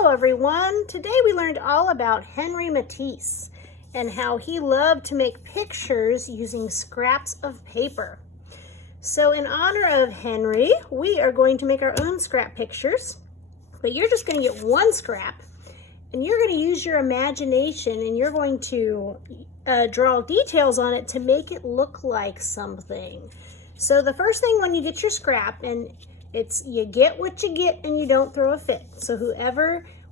Hello everyone! Today we learned all about Henry Matisse and how he loved to make pictures using scraps of paper. So in honor of Henry, we are going to make our own scrap pictures, but you're just going to get one scrap and you're going to use your imagination and you're going to draw details on it to make it look like something. So the first thing when you get your scrap, and it's you get what you get and you don't throw a fit. So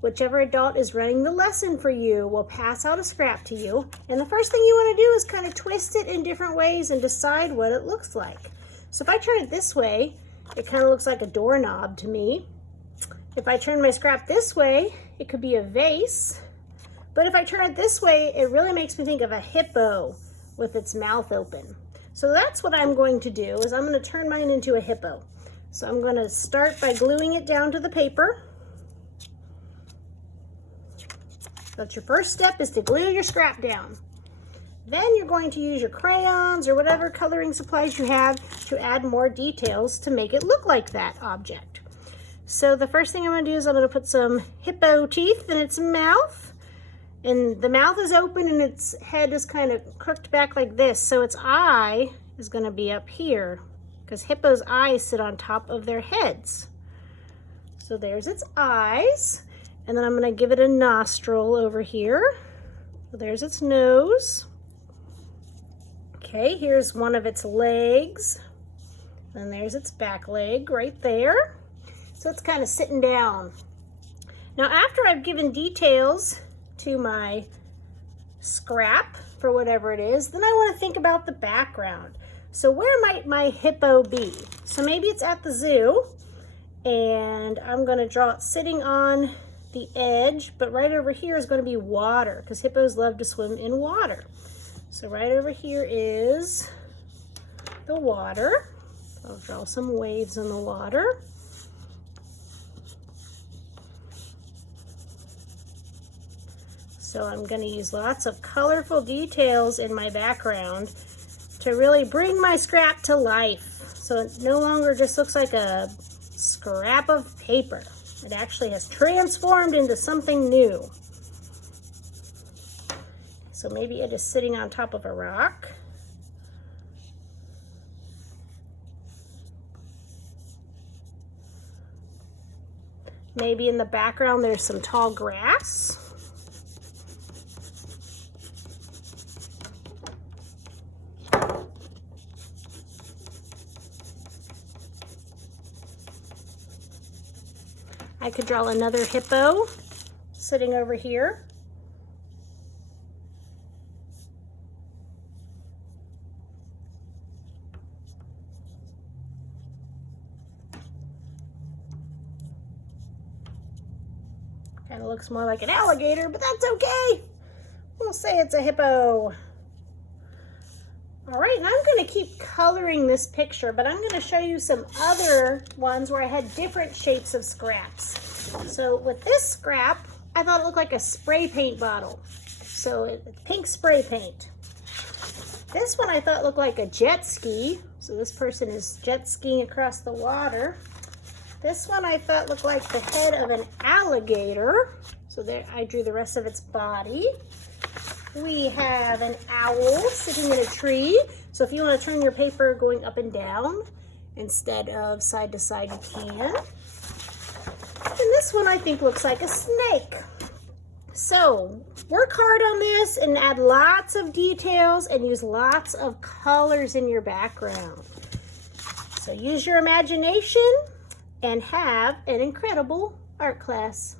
whichever adult is running the lesson for you will pass out a scrap to you. And the first thing you want to do is kind of twist it in different ways and decide what it looks like. So if I turn it this way, it kind of looks like a doorknob to me. If I turn my scrap this way, it could be a vase. But if I turn it this way, it really makes me think of a hippo with its mouth open. So that's what I'm going to do, is I'm going to turn mine into a hippo. So I'm going to start by gluing it down to the paper. That's your first step, is to glue your scrap down. Then you're going to use your crayons or whatever coloring supplies you have to add more details to make it look like that object. So the first thing I'm going to do is I'm going to put some hippo teeth in its mouth. And the mouth is open and its head is kind of crooked back like this. So its eye is going to be up here, because hippos' eyes sit on top of their heads. So there's its eyes. And then I'm going to give it a nostril over here. So there's its nose. Okay, here's one of its legs. And there's its back leg right there. So it's kind of sitting down. Now after I've given details to my scrap for whatever it is, then I want to think about the background. So where might my hippo be? So maybe it's at the zoo, and I'm going to draw it sitting on the edge, but right over here is going to be water, because hippos love to swim in water. So right over here is the water. I'll draw some waves in the water. So I'm going to use lots of colorful details in my background to really bring my scrap to life. So it no longer just looks like a scrap of paper. It actually has transformed into something new. So maybe it is sitting on top of a rock. Maybe in the background there's some tall grass. I could draw another hippo sitting over here. Kind of looks more like an alligator, but that's okay. We'll say it's a hippo. All right, and I'm going to keep coloring this picture, but I'm going to show you some other ones where I had different shapes of scraps. So with this scrap, I thought it looked like a spray paint bottle. So it's pink spray paint. This one I thought looked like a jet ski. So this person is jet skiing across the water. This one I thought looked like the head of an alligator. So there I drew the rest of its body. We have an owl sitting in a tree. So if you want to turn your paper going up and down instead of side to side, you can. And this one I think looks like a snake. So work hard on this and add lots of details and use lots of colors in your background. So use your imagination and have an incredible art class.